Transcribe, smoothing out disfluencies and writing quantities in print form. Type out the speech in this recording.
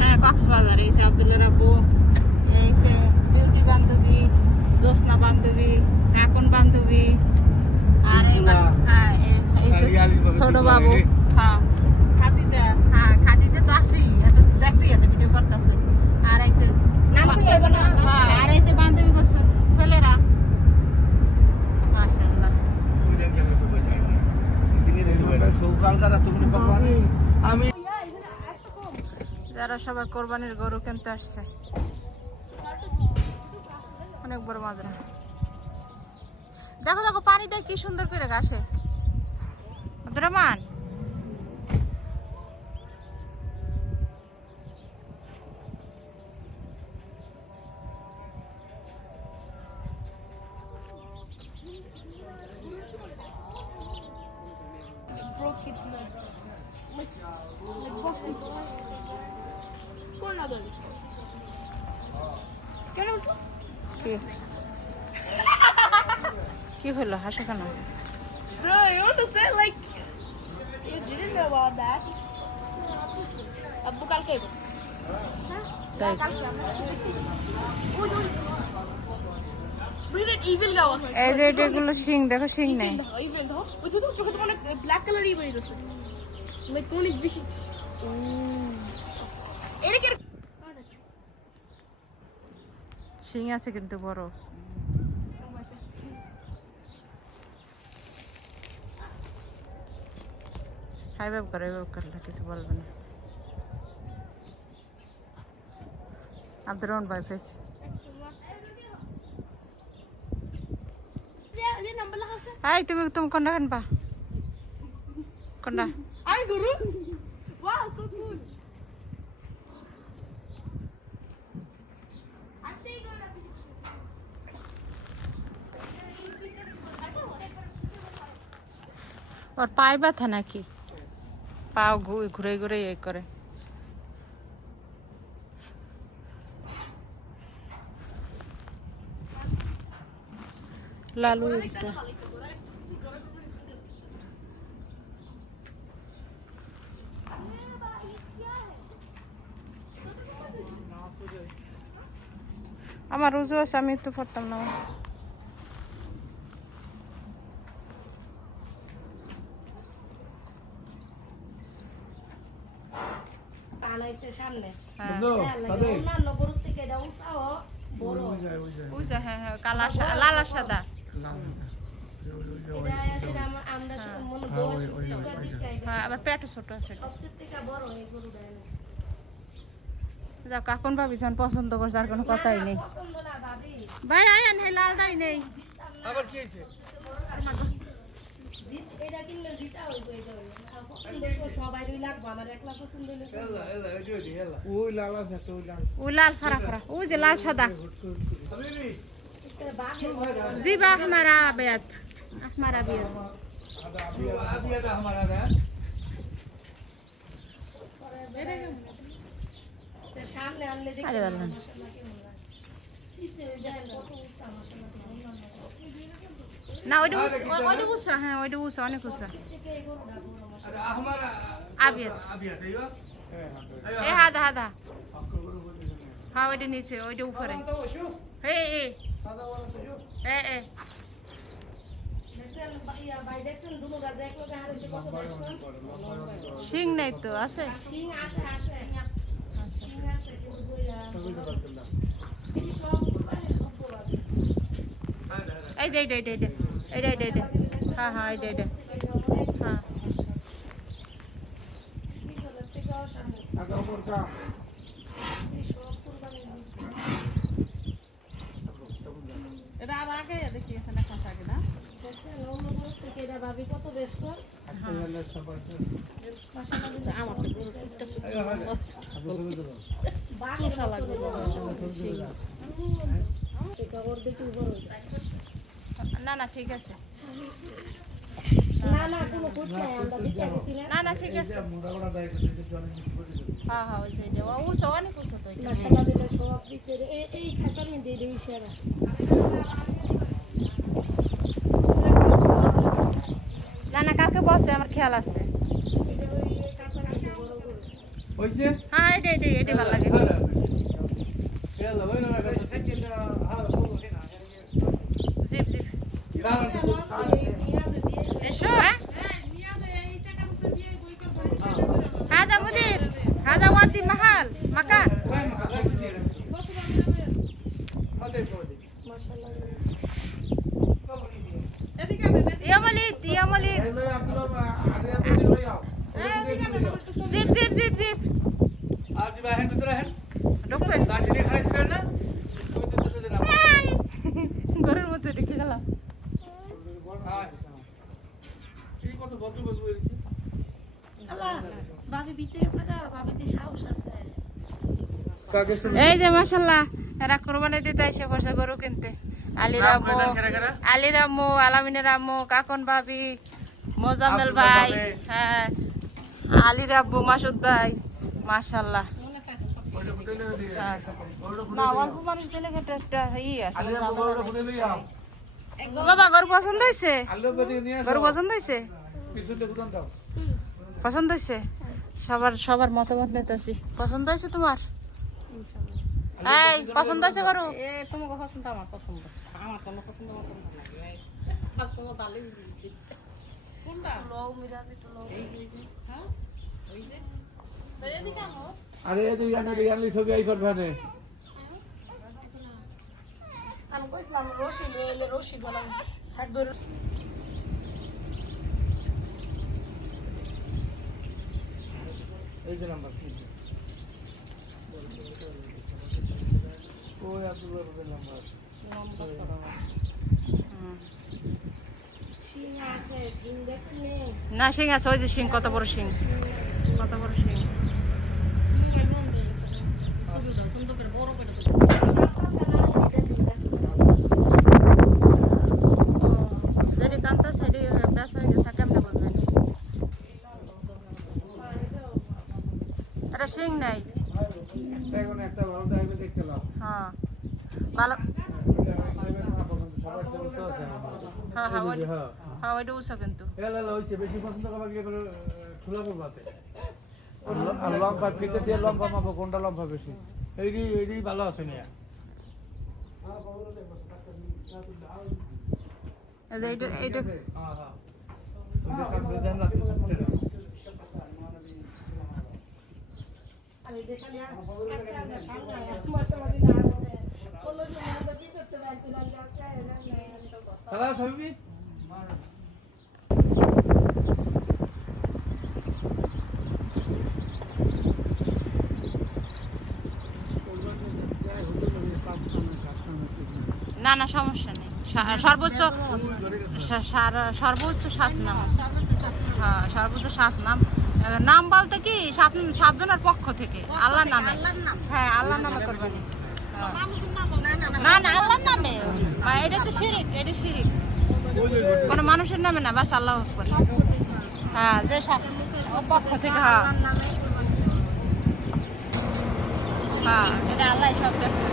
হ্যাঁ কক্সবাজার। এই যে আব্দুল্লাহ রাব্বু, এই যে বিউটি বান্ধবী, জোসনা বান্ধবী, কাকুন বান্ধবী, আর হ্যাঁ এই যে ছোট বাবু, হ্যাঁ খাদিজা, হ্যাঁ খাদিজা তো আছেই, এত দেখতেই আছে, ভিডিও করতেছে। আর এই যে হ্যাঁ আর এই যে বান্ধবী করছে ছেলেরা, মাশাআল্লাহ। আমি যারা সবাই কোরবানির গরু কিনতে আসছে, অনেক বড় মাদ্রা। দেখো দেখো পানি দেয় কি সুন্দর করে ঘাসে। আব্দুর রহমান, কি কি হলো হাসো কেন? Bro, you want to say like you didn't know about that? Abu kalke. তাই Bro, that evil guy was. এই যে এগুলো শিং, দেখো শিং নাই। Evil though. ওই তো চোখে তো অনেক black color ই বেরিয়ে গেছে। Like কোন বেশি। এটা কি? শিং আছে কিন্তু বড়। হাই বাব করলে কিছু বলবে না। আব্দুর রহমান ভাই ফেস। ये नंबर लगा से। এই তুমি কোনটা কিনবা? কোনটা? Ay guru. Wow, so cool. I'm taking on a ওর পায়ে ব্যথা নাকি? পাও ঘুরে ঘুরে এই করে। লালু একটা আমার রোজু আছে, আমি তো পড়তাম না। সামনে হ্যাঁ অন্যান্য গরুর থেকে এটা উঁচাও বড়। ওই যে হ্যাঁ হ্যাঁ লাল আর সাদা। এটা আসলে আমরা মনে দোষ দিতে হ্যাঁ আবার পেট ছোট আছে। সবচেয়ে থেকে বড় এই গরুটা। যাক কাকুন ভাবি যখন পছন্দ করছে আর কোনো কথাই নেই। পছন্দ না ভাবি। ভাই আয় নেই লালটাই নেই। আবার কি হয়েছে? এটা কিনলে দিতা হইব। এটা পছন্দ সবাই লাগবো, আমার একলা পছন্দ হইলে ওই লাল আছে তো ওই লাল। ওই লাল ফারা ফারা, ওই যে লাল সাদা। जी बा हमारा अबियत हमारा अबियत अभी आता हमारा है। সামনে আনলে দেখি আরে বাবা মশলা কেমন লাগে। কিসে যায় কত উস্তা মশলা না ওইটা উসা, হ্যাঁ ওইটা উসা, অনেক উসা। থেকে এই গরুটা বড় মশলা। अरे हमारा अबियत अभी आता है यो। ए हादा हादा हाँ ওইটা নিচে, ওইটা উপরে। এ এ এ এ দেখছেন ভাই, দেখছেন দুটো গাছ দেখলো গাছ হইছে কত বেশ কম। শিং নাই তো আছে। শিং আছে আছে শিং আছে কিন্তু বইলা তিনি সব কুরবানির ভোগ পাবে। এই দে দে দে দে এই দে দে দে হ্যাঁ হ্যাঁ এই দে দে হ্যাঁ পিছনের থেকেও সামনে आगे ऊपर का তিনি সব কুরবানির ভোগ। এটা আর আগে দেখি এখানে কাঁচা কিনা। দেখছেন অন্য গরুর থেকে এটা ভাবি কত বেশ কম। अल्लाह सब আছে। মশলা দিলে আমার তো গরু সুটটা সুটটা বাঘের লাগবে এটা ওর দেখি বড়। না না ঠিক আছে, না না কোনো কুচ নাই, আমরা দিতে গেছি না। না না ঠিক আছে। মোটা মোটা দাই করে জলে মিক্স করে দিও। হ্যাঁ হ্যাঁ ওই যে ও উসা অনেক উসা তো এটা। মশলা দিলে সব দিতে এই খাসার মধ্যে এই সেরা। না না কালকে বলছে, আমার খেয়াল আছে। এটা ওই কাঁচা মধ্যে বড় গরু। হইছে হ্যাঁ এটাই ভালো লাগে জিপ এসো هذا مدير هذا وادي محل مكان يا وليد জিপ আর দিবা হেন ভিতরে হেন ঢুকবে লাঠি নিয়ে খাড়াই দিবেন না ওই তো চলে না ঘরের মধ্যে ঢুকে গেলাম এই কত বলতে বলছি আল্লাহ ভাবি বিতে গেছে গা ভাবিতে সাহস আছে কাকে শুনে এই যে মাশাআল্লাহ এরা কুরবানি দিতে এসে বসে গরু কিনতে আলির আম্মু আলামিনের আম্মু কাকন ভাবি মোজাম্মেল ভাই হ্যাঁ আলির আব্বু মাসুদ ভাই মাশাআল্লাহ ওটা ফুটেলে দিয়ে না অল্প মানুষ দিলে একটা আছে আলিয়া বড় ফুটেলে যাও বাবা গরু পছন্দ হয়েছে আলু বেরি নিয়ে গরু পছন্দ হয়েছে পিছুতে গুদান দাও পছন্দ হয়েছে সবার মতামত নিতেছি পছন্দ হয়েছে তোমার এই পছন্দ হয়েছে গরু তোমার পছন্দ আমার পছন্দ আমার কোনো পছন্দ নাই তোমার ভালোই দিয়েছি কোনটা লও মিরাজি তো লও হ্যাঁ ওই যে এদিকে আমো আরে তুই আনলি ছবি আইবার ভানে আমি কইছিলাম রশি বানাম থাক ধরে এই যে নাম্বার ওই আব্দুল্লাহর নাম্বার শিং আছে শিং দেখছনি না শিং আছে ওই যে শিং কত বড় শিং যেটি কান্তা সেটি ব্যাস হয়ে গেছে কেমনে বলবেন এটা শিং নাই এখন একটা ভালো টাইমে দেখতে লাও হ্যাঁ ভালো সবার সমস্যা আছে হ্যাঁ ওইটা উঁচা কিন্তু এলা হইছে বেশি পছন্দ করবা কি করে ঠুলা করবাতে আর লম্বা ফিতে দিয়ে লম্বা মাপো কোনটা লম্বা বেশি এইডি ভালো আছে নিয়া এইটা হ্যাঁ হ্যাঁ ওই কাছে দেন না আরে দেখালি আজকে আমরা সামনে মশলা দিন আনতে কোন সময় তো কি করতে পারতি না আজকে খালাস হবি না সমস্যা নেই সর্বোচ্চ 7 নাম হ্যাঁ সর্বোচ্চ 7 নাম নাম বলতে কি 7 জনের পক্ষ থেকে আল্লাহর নামে হ্যাঁ আল্লাহর নামে কোরবানি না আল্লাহর নামে এটা হচ্ছে শিরিক কোনো মানুষের নামে না বাস আল্লাহ করে হ্যাঁ যে পক্ষ থেকে হ্যাঁ এটা আল্লাহ সব দেখতে